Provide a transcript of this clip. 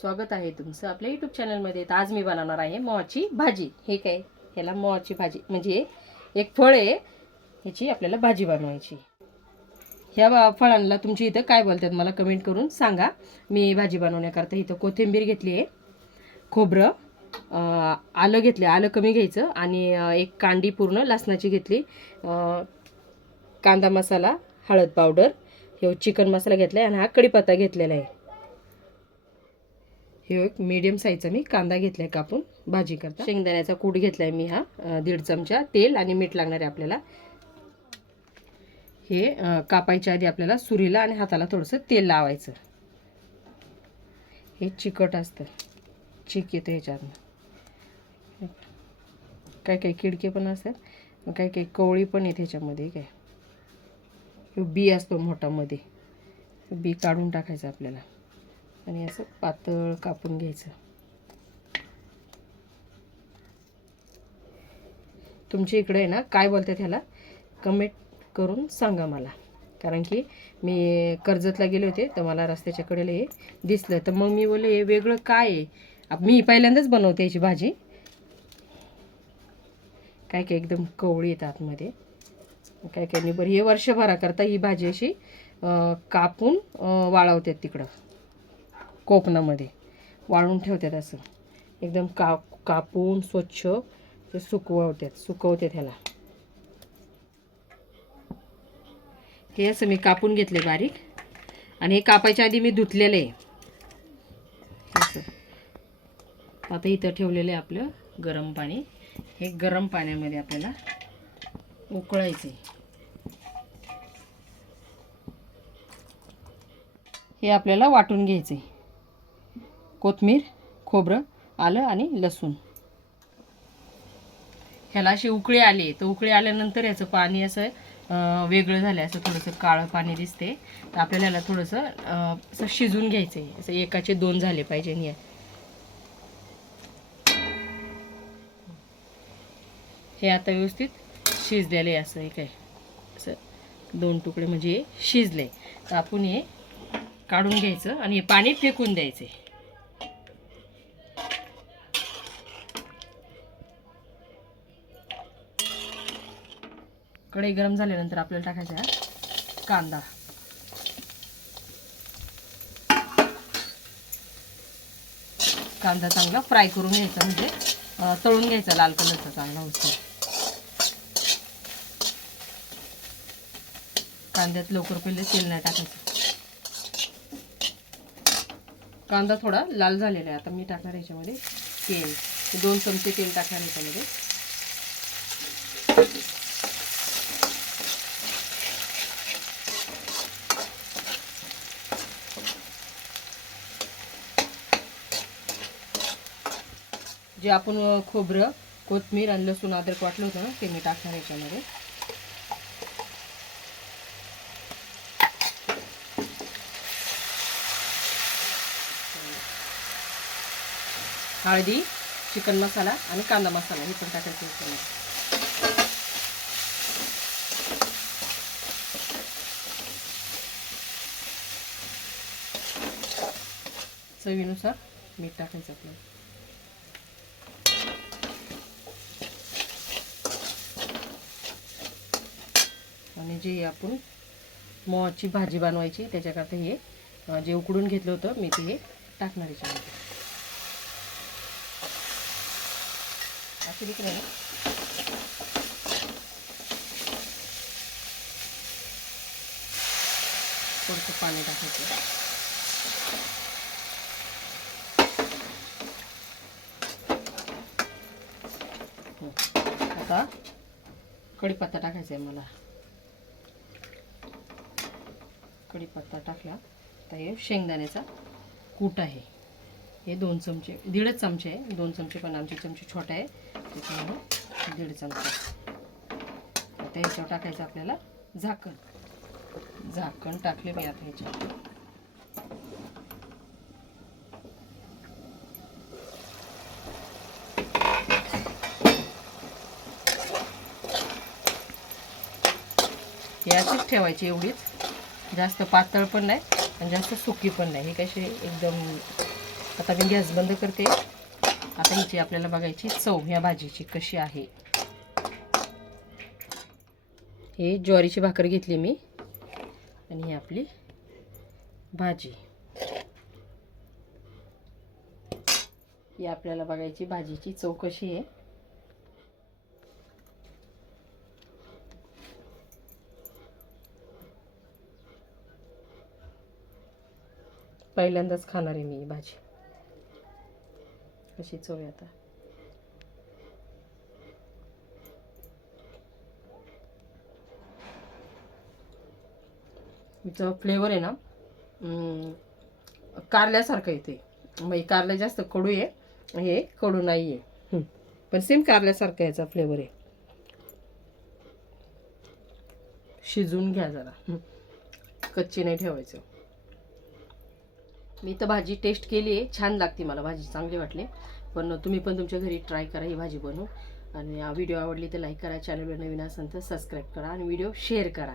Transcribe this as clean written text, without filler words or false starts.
स्वागत आहे तुमचं आपल्या यूट्यूब चॅनलमध्ये. तर आज मी बनवणार आहे मोहाची भाजी. हे काय, ह्याला मोहाची भाजी म्हणजे एक फळ आहे, ह्याची आपल्याला भाजी बनवायची. ह्या फळांना तुमची इथं काय बोलतात मला कमेंट करून सांगा. मी भाजी बनवण्याकरता इथं कोथिंबीर घेतली आहे, खोबरं, आलं घेतले, आलं कमी घ्यायचं, आणि एक कांडी पूर्ण लसणाची घेतली, कांदा मसाला, हळद पावडर, हे चिकन मसाला घेतला आहे, आणि हा कढीपत्ता घेतलेला आहे. हे एक मीडियम साईजचा मी कांदा घेतला आहे कापून भाजी करता. शेंगदाण्याचा कूट घेतला आहे मी, हा 1.5 चमचा, तेल आणि मीठ लागणार आहे आपल्याला. हे कापायच्या आधी आपल्याला सुरीला आणि हाताला थोडंसं तेल लावायचं. हे चिकट असतं, चिक येतं ह्याच्यातनं. काही काही किडके पण असतात, काही काही कवळी पण येते ह्याच्यामध्ये. काय बी असतो मोठा मध्ये, बी काढून टाकायचं आपल्याला आणि असं पातळ कापून घ्यायचं. तुमच्या इकडे आहे ना काय बोलतात ह्याला, कमेंट करून सांगा मला. कारण की मी कर्जतला गेले होते तर मला रस्त्याच्या कडेला हे दिसलं, तर मग मी बोलले हे वेगळं काय आहे. मी पहिल्यांदाच बनवते याची भाजी. काय काय एकदम कवळी येतात आतमध्ये, काय काय नाही. बरं, हे वर्षभराकरता ही भाजी अशी कापून वाळवतात तिकडं कोकणामध्ये, वाळून ठेवतात असं एकदम कापून स्वच्छ ते सुकवतात ह्याला. हे असं मी कापून घेतले बारीक, आणि हे कापायच्या आधी मी धुतलेलं आहे असं. आता इथं ठेवलेलं आहे आपलं गरम पाणी. हे गरम पाण्यामध्ये आपल्याला उकळायचं. हे आपल्याला वाटून घ्यायचं. कोथिंबीर, खोबरं, आलं आणि लसूण. ह्याला अशी उकळी आली, तर उकळी आल्यानंतर याचं पाणी असं वेगळं झालं, असं थोडंसं काळं पाणी दिसते. तर आपल्याला याला थोडंसं असं शिजून घ्यायचं आहे. असं एकाचे 2 झाले पाहिजे. आणि हे आता व्यवस्थित शिजलेले असं हे काय असं 2 तुकडे म्हणजे हे शिजले. तर आपण हे काढून घ्यायचं आणि हे पाणी फेकून द्यायचं. कढई गरम झाल्यानंतर आपल्याला टाकायचा कांदा. कांदा चांगला फ्राय करून घ्यायचा, म्हणजे तळून घ्यायचा लाल कलरचा चांगला होतो. कांद्यात लवकर पहिले तेल नाही टाकायचं. कांदा थोडा लाल झालेला आहे. आता मी टाकणार याच्यामध्ये तेल. 2 चमचे तेल टाकणार याच्यामध्ये. जे आपण खोबरं, कोथिंबीर आणि लसूण, अद्रक वाटलं होतं ना, ते मी टाकणार याच्यामध्ये. हळदी, चिकन मसाला आणि कांदा मसाला हे पण टाकायचं याच्यामध्ये. चवीनुसार मीठ टाकायचं आपल्याला. आणि जे आपण मोहाची भाजी बनवायची त्याच्याकरता हे जे उकडून घेतलं होतं मी, ते हे टाकणार याच्यामध्ये. असं दिसलं ना, थोडंसं पाणी टाकायचं. आता कढीपत्ता टाकायचा आहे मला. कढीपत्ता टाकला तर हे शेंगदाण्याचा कूट आहे, हे 2 चमचे, 1.5 चमचे आहे. 2 चमचे पण आमचे चमचे छोटा आहे त्याच्यामुळे 1.5 चमचे. आता ह्याच्यावर टाकायचं आपल्याला झाकण. झाकण टाकले मी आता ह्याच्यावर. हे अशीच ठेवायची, एवढीच. जास्त पातळ पण नाही आणि जास्त सुकी पण नाही. हे कशी एकदम आता मी गॅस बंद करते. आता हिची आपल्याला बघायची चव ह्या भाजीची कशी आहे. हे ज्वारीची भाकर घेतली मी आणि ही आपली भाजी. ही आपल्याला बघायची भाजीची चव कशी आहे. पहिल्यांदाच खाणार आहे मी ही भाजी. कशी चव आहे आता. हिचं फ्लेवर आहे ना कारल्यासारखं येते. मग कारलं जास्त कडू आहे, हे कडू नाही आहे, पण सेम कारल्यासारखं याचा फ्लेवर आहे. शिजवून घ्या जरा, कच्ची नाही ठेवायचं. मी तर भाजी टेस्ट केली आहे, छान लागते मला भाजी, चांगली वाटली. पण तुम्ही पण तुमच्या घरी ट्राय करा ही भाजी बनवून. आणि व्हिडिओ आवडली तर लाईक करा, चॅनलवर नवीन असेल तर सबस्क्राईब करा आणि व्हिडिओ शेअर करा.